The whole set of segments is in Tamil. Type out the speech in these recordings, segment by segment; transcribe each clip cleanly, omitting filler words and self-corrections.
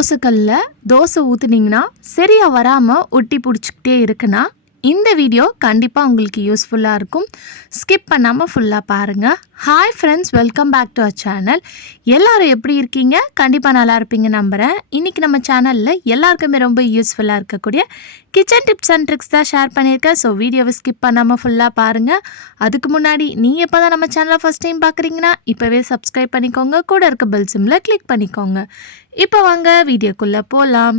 தோசைக்கல்ல தோசை ஊற்றுனீங்கன்னா சரியாக வராமல் ஒட்டி பிடிச்சிக்கிட்டே இருக்குன்னா இந்த வீடியோ கண்டிப்பாக உங்களுக்கு யூஸ்ஃபுல்லாக இருக்கும். ஸ்கிப் பண்ணாமல் ஃபுல்லாக பாருங்கள். Hi friends, welcome back to our channel. எல்லோரும் எப்படி இருக்கீங்க? கண்டிப்பாக நல்லா இருப்பீங்க நம்புகிறேன். இன்றைக்கி நம்ம சேனலில் எல்லாருக்குமே ரொம்ப யூஸ்ஃபுல்லாக இருக்கக்கூடிய கிச்சன் டிப்ஸ் அண்ட் ட்ரிக்ஸ் தான் ஷேர் பண்ணியிருக்கேன். ஸோ வீடியோவை ஸ்கிப் பண்ணாமல் ஃபுல்லாக பாருங்கள். அதுக்கு முன்னாடி நீங்கள் எப்போ தான் நம்ம சேனலை ஃபஸ்ட் டைம் பார்க்குறீங்கன்னா இப்போவே சப்ஸ்கிரைப் பண்ணிக்கோங்க. கூட இருக்க பெல் சிம்மில் கிளிக் பண்ணிக்கோங்க. இப்போ வாங்க வீடியோக்குள்ளே போகலாம்.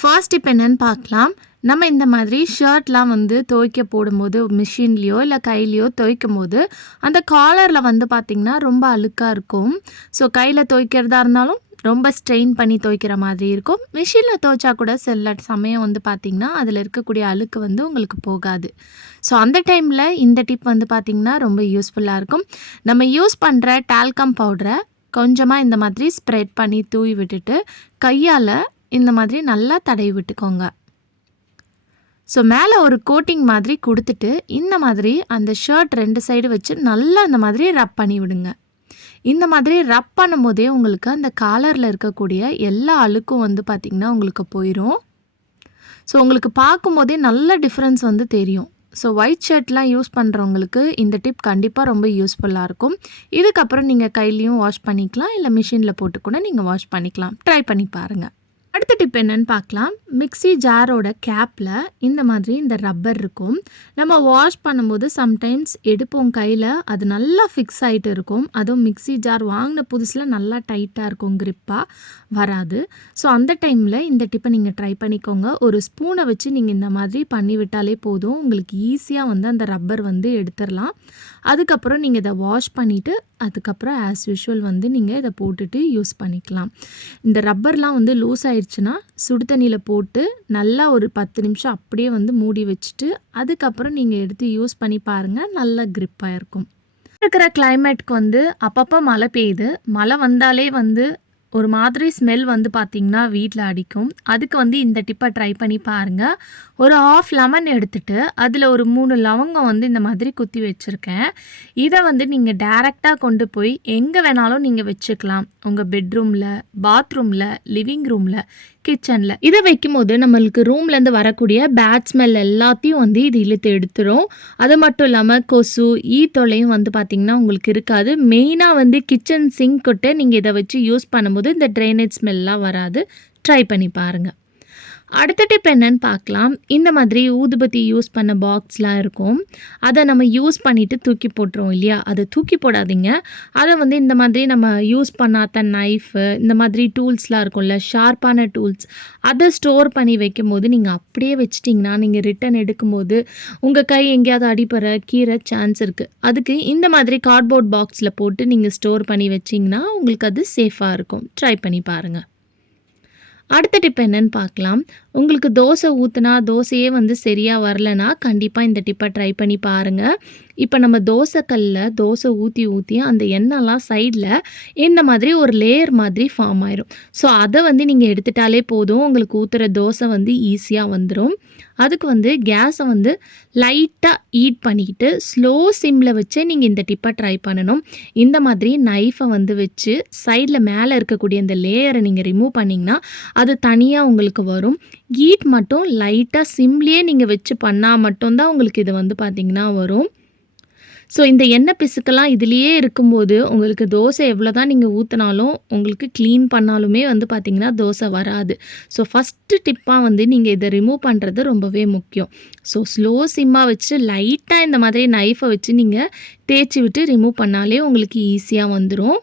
ஃபர்ஸ்ட் டிப் என்னன்னு பார்க்கலாம். நம்ம இந்த மாதிரி ஷர்ட்லாம் துவைக்க போடும்போது மிஷின்லேயோ இல்லை கையிலையோ துவைக்கும் போது அந்த காலரில் பார்த்திங்கன்னா ரொம்ப அழுக்காக இருக்கும். ஸோ கையில் துவைக்கிறதா இருந்தாலும் ரொம்ப ஸ்ட்ரெயின் பண்ணி துவைக்கிற மாதிரி இருக்கும். மிஷினில் துவைச்சா கூட சில சமயம் பார்த்திங்கன்னா அதில் இருக்கக்கூடிய அழுக்கு உங்களுக்கு போகாது. ஸோ அந்த டைமில் இந்த டிப் பார்த்திங்கன்னா ரொம்ப யூஸ்ஃபுல்லாக இருக்கும். நம்ம யூஸ் பண்ணுற டால்கம் பவுடரை கொஞ்சமாக இந்த மாதிரி ஸ்ப்ரெட் பண்ணி தூவி விட்டுட்டு கையால் இந்த மாதிரி நல்லா தடவி விட்டுக்கோங்க. ஸோ மேலே ஒரு கோட்டிங் மாதிரி கொடுத்துட்டு இந்த மாதிரி அந்த ஷர்ட் 2 சைடு வச்சு நல்லா இந்த மாதிரி ரப் பண்ணி விடுங்க. இந்த மாதிரி ரப் பண்ணும் போதே உங்களுக்கு அந்த காலரில் இருக்கக்கூடிய எல்லா அழுக்கும் பார்த்திங்கன்னா உங்களுக்கு போயிடும். ஸோ உங்களுக்கு பார்க்கும்போதே நல்ல டிஃப்ரென்ஸ் தெரியும். ஸோ ஒயிட் ஷர்ட்லாம் யூஸ் பண்ணுறவங்களுக்கு இந்த டிப் கண்டிப்பாக ரொம்ப யூஸ்ஃபுல்லாக இருக்கும். இதுக்கப்புறம் நீங்கள் கையிலையும் வாஷ் பண்ணிக்கலாம், இல்லை மிஷினில் போட்டு கூட நீங்கள் வாஷ் பண்ணிக்கலாம். ட்ரை பண்ணி பாருங்கள். அடுத்த டிப் என்னன்னு பார்க்கலாம். மிக்ஸி ஜாரோட கேப்பில் இந்த மாதிரி இந்த ரப்பர் இருக்கும். நம்ம வாஷ் பண்ணும்போது சம்டைம்ஸ் எடுப்போம் கையில், அது நல்லா ஃபிக்ஸ் ஆகிட்டு இருக்கும். அதுவும் மிக்ஸி ஜார் வாங்கின புதுசில் நல்லா டைட்டாக இருக்கும், கிரிப்பாக வராது. ஸோ அந்த டைமில் இந்த டிப்பை நீங்கள் ட்ரை பண்ணிக்கோங்க. ஒரு ஸ்பூனை வச்சு நீங்கள் இந்த மாதிரி பண்ணி விட்டாலே போதும். உங்களுக்கு ஈஸியாக அந்த ரப்பர் எடுத்துடலாம். அதுக்கப்புறம் நீங்கள் இதை வாஷ் பண்ணிவிட்டு அதுக்கப்புறம் ஆஸ் யூஷுவல் நீங்கள் இதை போட்டுட்டு யூஸ் பண்ணிக்கலாம். இந்த ரப்பர்லாம் லூஸ் ஆயிடுச்சுன்னா சுடு தண்ணியில் போட்டு நல்லா ஒரு 10 நிமிஷம் அப்படியே மூடி வச்சுட்டு அதுக்கப்புறம் நீங்கள் எடுத்து யூஸ் பண்ணி பாருங்கள். நல்லா கிரிப்பாக இருக்கும். இருக்கிற கிளைமேட்டுக்கு அப்பப்போ மழை பெய்யுது. மழை வந்தாலே ஒரு மாதிரி ஸ்மெல் பார்த்திங்கன்னா வீட்டில் அடிக்கும். அதுக்கு இந்த டிப்பை ட்ரை பண்ணி பாருங்கள். ஒரு 1/2 லெமன் எடுத்துகிட்டு அதில் ஒரு 3 லவங்கம் இந்த மாதிரி குத்தி வச்சுருக்கேன். இதை நீங்கள் டேரெக்டாக கொண்டு போய் எங்கே வேணாலும் நீங்கள் வச்சுக்கலாம். உங்கள் பெட்ரூமில், பாத்ரூமில், லிவிங் ரூமில், கிச்சனில். இதை வைக்கும்போது நம்மளுக்கு ரூம்லேருந்து வரக்கூடிய பேட் ஸ்மெல் எல்லாத்தையும் இது இழுத்து எடுத்துரும். அது மட்டும் இல்லாமல் கொசு, ஈ தொல்லையும் பார்த்திங்கன்னா உங்களுக்கு இருக்காது. மெயினாக கிச்சன் சிங்க்கிட்ட நீங்கள் இதை வச்சு யூஸ் பண்ணும்போது இந்த ட்ரைனேஜ் ஸ்மெல்லாம் வராது. ட்ரை பண்ணி பாருங்கள். அடுத்த டிப் என்னன்னு பார்க்கலாம். இந்த மாதிரி ஊதுபத்தி யூஸ் பண்ண பாக்ஸ்லாம் இருக்கும். அதை நம்ம யூஸ் பண்ணிவிட்டு தூக்கி போட்டுருவோம் இல்லையா? அதை தூக்கி போடாதீங்க. அதை இந்த மாதிரி நம்ம யூஸ் பண்ணாத நைஃபு, இந்த மாதிரி டூல்ஸ்லாம் இருக்கும்ல, ஷார்ப்பான டூல்ஸ், அதை ஸ்டோர் பண்ணி வைக்கும் போது நீங்கள் அப்படியே வச்சிட்டிங்கன்னா நீங்கள் ரிட்டன் எடுக்கும்போது உங்கள் கை எங்கேயாவது அடிபட கீற சான்ஸ் இருக்குது. அதுக்கு இந்த மாதிரி கார்ட்போர்ட் பாக்ஸில் போட்டு நீங்கள் ஸ்டோர் பண்ணி வச்சிங்கன்னா உங்களுக்கு அது சேஃபாக இருக்கும். ட்ரை பண்ணி பாருங்கள். அடுத்த டிப் என்னன்னு பார்க்கலாம். உங்களுக்கு தோசை ஊற்றுனா தோசையே சரியாக வரலனா கண்டிப்பாக இந்த டிப்பை ட்ரை பண்ணி பாருங்கள். இப்போ நம்ம தோசைக்கல்லில் தோசை ஊற்றி அந்த எண்ணெய்லாம் சைடில் இந்த மாதிரி ஒரு லேயர் மாதிரி ஃபார்ம் ஆயிரும். ஸோ அதை நீங்கள் எடுத்துட்டாலே போதும். உங்களுக்கு ஊற்றுற தோசை ஈஸியாக வந்துடும். அதுக்கு கேஸை லைட்டாக ஹீட் பண்ணிக்கிட்டு ஸ்லோ சிம்மில் வச்சு நீங்கள் இந்த டிப்பை ட்ரை பண்ணணும். இந்த மாதிரி நைஃபை வச்சு சைடில் மேலே இருக்கக்கூடிய இந்த லேயரை நீங்கள் ரிமூவ் பண்ணிங்கன்னா அது தனியாக உங்களுக்கு வரும். ஹீட் மட்டும் லைட்டாக சிம்லேயே நீங்கள் வச்சு பண்ணால் மட்டும்தான் உங்களுக்கு இது பார்த்திங்கன்னா வரும். ஸோ இந்த எண்ணெய் பிசுக்கெல்லாம் இதுலேயே இருக்கும்போது உங்களுக்கு தோசை எவ்வளோ தான் நீங்கள் ஊற்றினாலும் உங்களுக்கு க்ளீன் பண்ணாலுமே பார்த்திங்கன்னா தோசை வராது. ஸோ ஃபஸ்ட்டு டிப்பாக நீங்கள் இதை ரிமூவ் பண்ணுறது ரொம்பவே முக்கியம். ஸோ ஸ்லோ சிம்மாக வச்சு லைட்டாக இந்த மாதிரி நைஃபை வச்சு நீங்கள் தேய்ச்சி விட்டு ரிமூவ் பண்ணாலே உங்களுக்கு ஈஸியாக வந்துடும்.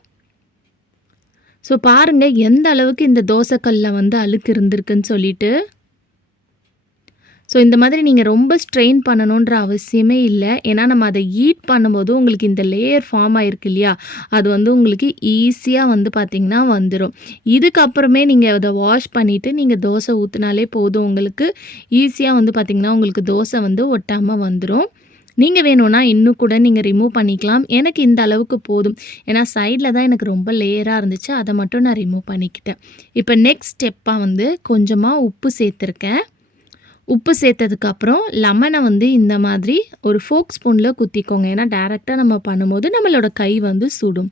ஸோ பாருங்கள் எந்த அளவுக்கு இந்த தோசைக்கல்லில் அழுக்கு இருந்திருக்குன்னு சொல்லிட்டு. ஸோ இந்த மாதிரி நீங்கள் ரொம்ப ஸ்ட்ரெயின் பண்ணணுன்ற அவசியமே இல்லை. ஏன்னா நம்ம அதை ஹீட் பண்ணும்போது உங்களுக்கு இந்த லேயர் ஃபார்ம் ஆகிருக்கு இல்லையா, அது உங்களுக்கு ஈஸியாக பார்த்திங்கன்னா வந்துடும். இதுக்கப்புறமே நீங்கள் அதை வாஷ் பண்ணிவிட்டு நீங்கள் தோசை ஊற்றினாலே போதும். உங்களுக்கு ஈஸியாக பார்த்திங்கன்னா உங்களுக்கு தோசை ஒட்டாமல் வந்துடும். நீங்கள் வேணும்னா இன்னும் கூட நீங்கள் ரிமூவ் பண்ணிக்கலாம். எனக்கு இந்த அளவுக்கு போதும். ஏன்னா சைடில் தான் எனக்கு ரொம்ப லேயராக இருந்துச்சு, அதை மட்டும் நான் ரிமூவ் பண்ணிக்கிட்டேன். இப்போ நெக்ஸ்ட் ஸ்டெப்பாக கொஞ்சமாக உப்பு சேர்த்துருக்கேன். உப்பு சேர்த்ததுக்கப்புறம் லெமனை இந்த மாதிரி ஒரு ஃபோக் ஸ்பூனில் குத்திக்கோங்க. ஏன்னா டேரெக்டாக நம்ம பண்ணும்போது நம்மளோட கை சுடும்.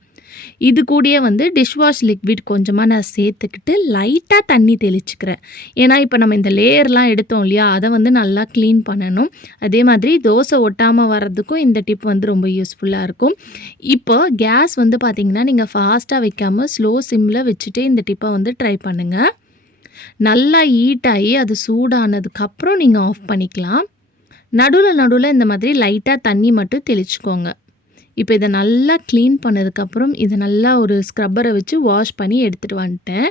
இது கூடயே வந்து டிஷ் வாஷ் லிக்விட் கொஞ்சமாக நான் சேர்த்துக்கிட்டு லைட்டாக தண்ணி தெளிச்சுக்கிறேன். ஏன்னா இப்போ நம்ம இந்த லேயர்லாம் எடுத்தோம் இல்லையா, அதை வந்து நல்லா க்ளீன் பண்ணணும். அதே மாதிரி தோசை ஒட்டாமல் வர்றதுக்கும் இந்த டிப் வந்து ரொம்ப யூஸ்ஃபுல்லாக இருக்கும். இப்போ கேஸ் வந்து பார்த்திங்கன்னா நீங்கள் ஃபாஸ்ட்டாக வைக்காமல் ஸ்லோ சிம்மில் வச்சுட்டு இந்த டிப்பை வந்து ட்ரை பண்ணுங்கள். நல்லா ஹீட் ஆகி அது சூடானதுக்கப்புறம் நீங்கள் ஆஃப் பண்ணிக்கலாம். நடுவில் இந்த மாதிரி லைட்டாக தண்ணி மட்டும் தெளிச்சுக்கோங்க. இப்போ இதை நல்லா க்ளீன் பண்ணதுக்கப்புறம் இதை நல்லா ஒரு ஸ்க்ரப்பரை வச்சு வாஷ் பண்ணி எடுத்துகிட்டு வந்துட்டேன்.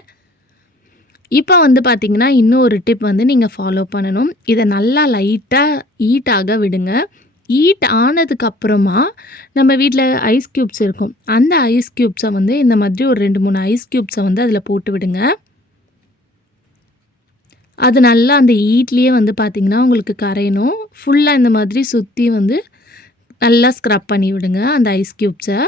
இப்போ வந்து பார்த்திங்கன்னா இன்னும் ஒரு டிப் வந்து நீங்கள் ஃபாலோ பண்ணணும். இதை நல்லா லைட்டாக ஹீட் ஆக விடுங்க. ஹீட் ஆனதுக்கப்புறமா நம்ம வீட்டில் ஐஸ் க்யூப்ஸ் இருக்கும். அந்த ஐஸ் க்யூப்ஸை வந்து இந்த மாதிரி ஒரு 2-3 ஐஸ் க்யூப்ஸை வந்து அதில் போட்டு விடுங்க. அது நல்லா அந்த ஹீட்லேயே வந்து பார்த்திங்கன்னா உங்களுக்கு கரையணும். ஃபுல்லாக இந்த மாதிரி சுற்றி வந்து நல்லா ஸ்க்ரப் பண்ணி விடுங்க அந்த ஐஸ் க்யூப்ஸை.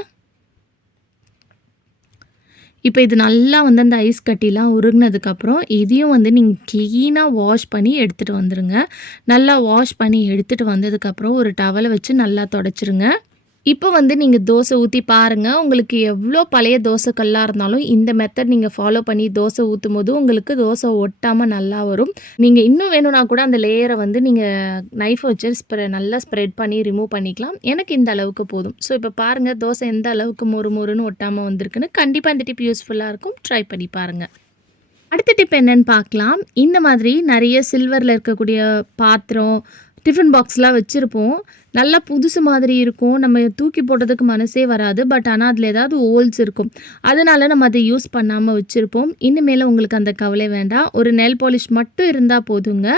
இப்போ இது நல்லா வந்து அந்த ஐஸ் கட்டிலாம் உருகுனதுக்கப்புறம் இதையும் வந்து நீங்கள் க்ளீனாக வாஷ் பண்ணி எடுத்துகிட்டு வந்துடுங்க. நல்லா வாஷ் பண்ணி எடுத்துகிட்டு வந்ததுக்கப்புறம் ஒரு டவலை வச்சு நல்லா தொடச்சிருங்க. இப்போ வந்து நீங்கள் தோசை ஊற்றி பாருங்கள். உங்களுக்கு எவ்வளோ பழைய தோசைக்கல்லாக இருந்தாலும் இந்த மெத்தட் நீங்கள் ஃபாலோ பண்ணி தோசை ஊற்றும் போது உங்களுக்கு தோசை ஒட்டாமல் நல்லா வரும். நீங்கள் இன்னும் வேணும்னா கூட அந்த லேயரை வந்து நீங்கள் நைஃபை வச்சு நல்லா ஸ்ப்ரெட் பண்ணி ரிமூவ் பண்ணிக்கலாம். எனக்கு இந்த அளவுக்கு போதும். ஸோ இப்போ பாருங்கள் தோசை எந்த அளவுக்கு மொறுன்னு ஒட்டாமல் வந்திருக்குன்னு. கண்டிப்பாக இந்த டிப் யூஸ்ஃபுல்லாக இருக்கும். ட்ரை பண்ணி பாருங்கள். அடுத்த டிப் என்னென்னு பார்க்கலாம். இந்த மாதிரி நிறைய சில்வரில் இருக்கக்கூடிய பாத்திரம், டிஃபன் பாக்ஸ்லாம் வச்சுருப்போம். நல்லா புதுசு மாதிரி இருக்கும். நம்ம தூக்கி போட்டதுக்கு மனசே வராது. பட் ஆனால் அதில் ஏதாவது ஹோல்ஸ் இருக்கும். அதனால் நம்ம அதை யூஸ் பண்ணாமல் வச்சுருப்போம். இனிமேல் உங்களுக்கு அந்த கவலை வேண்டாம். ஒரு நெயில் பாலிஷ் மட்டும் இருந்தால் போதுங்க.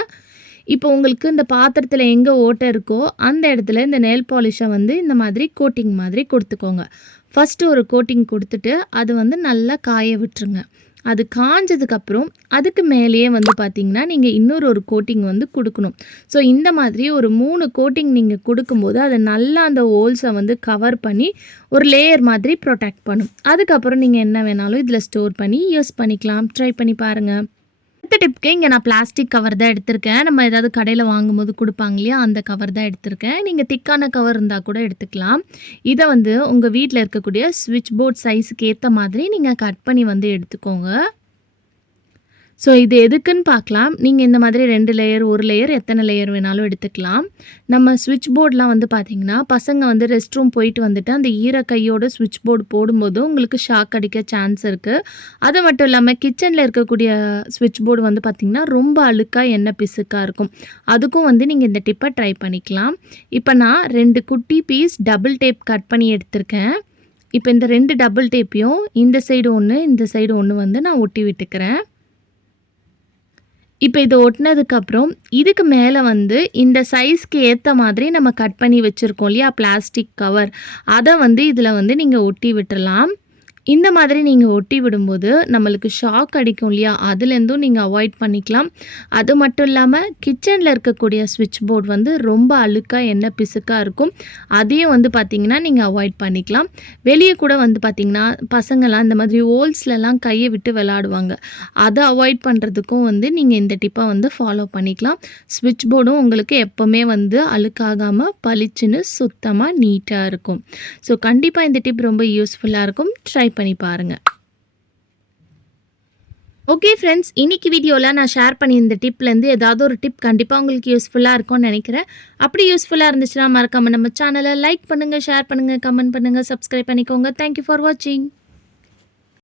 இப்போ உங்களுக்கு இந்த பாத்திரத்தில் எங்கே ஓட்டை இருக்கோ அந்த இடத்துல இந்த நெயில் பாலிஷை வந்து இந்த மாதிரி கோட்டிங் மாதிரி கொடுத்துக்கோங்க. ஃபஸ்ட்டு ஒரு கோட்டிங் கொடுத்துட்டு அது வந்து நல்லா காய விட்டுருங்க. அது காஞ்சதுக்கப்புறம் அதுக்கு மேலேயே வந்து பார்த்திங்கன்னா நீங்கள் இன்னொரு கோட்டிங் வந்து கொடுக்கணும். ஸோ இந்த மாதிரி ஒரு 3 கோட்டிங் நீங்கள் கொடுக்கும்போது அதை நல்லா அந்த ஹோல்ஸை வந்து கவர் பண்ணி ஒரு லேயர் மாதிரி ப்ரொடெக்ட் பண்ணும். அதுக்கப்புறம் நீங்கள் என்ன வேணாலும் இதில் ஸ்டோர் பண்ணி யூஸ் பண்ணிக்கலாம். ட்ரை பண்ணி பாருங்கள். அடுத்த டிப்க்கு இங்கே நான் பிளாஸ்டிக் கவர் தான் எடுத்திருக்கேன். நம்ம ஏதாவது கடையில் வாங்கும்போது கொடுப்பாங்க இல்லையா, அந்த கவர் தான் எடுத்திருக்கேன். நீங்கள் திக்கான கவர் இருந்தால் கூட எடுத்துக்கலாம். இதை வந்து உங்கள் வீட்டில் இருக்கக்கூடிய ஸ்விட்ச் போர்ட் சைஸுக்கு ஏற்ற மாதிரி நீங்கள் கட் பண்ணி வந்து எடுத்துக்கோங்க. ஸோ இது எதுக்குன்னு பார்க்கலாம். நீங்கள் இந்த மாதிரி 2 லேயர் 1 லேயர் எத்தனை லேயர் வேணாலும் எடுத்துக்கலாம். நம்ம ஸ்விட்ச் போர்டெலாம் வந்து பார்த்திங்கன்னா பசங்க வந்து ரெஸ்ட் ரூம் போயிட்டு வந்துட்டு அந்த ஈரக்கையோட ஸ்விட்ச் போர்டு போடும்போது உங்களுக்கு ஷாக் அடிக்க சான்ஸ் இருக்குது. அது மட்டும் இல்லாமல் கிச்சனில் இருக்கக்கூடிய ஸ்விட்ச் போர்டு வந்து பார்த்திங்கன்னா ரொம்ப அழுக்காக எண்ணெய் பிசுக்காக இருக்கும். அதுக்கும் வந்து நீங்கள் இந்த டிப்பை ட்ரை பண்ணிக்கலாம். இப்போ நான் 2 குட்டி பீஸ் டபுள் டேப் கட் பண்ணி எடுத்திருக்கேன். இப்போ இந்த 2 டபுள் டேப்பையும் இந்த சைடு 1 இந்த சைடு 1 வந்து நான் ஒட்டி விட்டுக்கிறேன். இப்போ இதை ஒட்டினதுக்கப்புறம் இதுக்கு மேலே வந்து இந்த சைஸ்க்கு ஏற்ற மாதிரி நம்ம கட் பண்ணி வச்சுருக்கோம் இல்லையா பிளாஸ்டிக் கவர், அதை வந்து இதில் வந்து நீங்கள் ஒட்டி விட்டுறலாம். இந்த மாதிரி நீங்கள் ஒட்டி விடும்போது நம்மளுக்கு ஷாக் அடிக்கும் இல்லையா, அதுலேருந்தும் நீங்கள் அவாய்ட் பண்ணிக்கலாம். அது மட்டும் இல்லாமல் கிச்சனில் இருக்கக்கூடிய ஸ்விட்ச் போர்டு வந்து ரொம்ப அழுக்காக எண்ணெய் பிசுக்காக இருக்கும். அதையும் வந்து பார்த்திங்கன்னா நீங்கள் அவாய்ட் பண்ணிக்கலாம். வெளியே கூட வந்து பார்த்திங்கன்னா பசங்கள்லாம் இந்த மாதிரி ஹோல்ஸ்லலாம் கையை விட்டு விளாடுவாங்க. அதை அவாய்ட் பண்ணுறதுக்கும் வந்து நீங்கள் இந்த டிப்பை வந்து ஃபாலோ பண்ணிக்கலாம். ஸ்விட்ச் போர்டும் உங்களுக்கு எப்போவுமே வந்து அழுக்காகாமல் பளிச்சுன்னு சுத்தமாக நீட்டாக இருக்கும். ஸோ கண்டிப்பாக இந்த டிப் ரொம்ப யூஸ்ஃபுல்லாக இருக்கும். ட்ரை பண்ணி பாருங்கள். ஓகே ஃப்ரெண்ட்ஸ், இன்றைக்கி வீடியோவில் நான் ஷேர் பண்ணி இந்த டிப்லேருந்து ஏதாவது ஒரு டிப் கண்டிப்பாக உங்களுக்கு யூஸ்ஃபுல்லாக இருக்கும்னு நினைக்கிறேன். அப்படி யூஸ்ஃபுல்லாக இருந்துச்சுன்னா மறக்காமல் நம்ம சேனலை லைக் பண்ணுங்கள், ஷேர் பண்ணுங்கள், கமெண்ட் பண்ணுங்கள், சப்ஸ்கிரைப் பண்ணிக்கோங்க. தேங்க்யூ ஃபார் வாட்சிங்.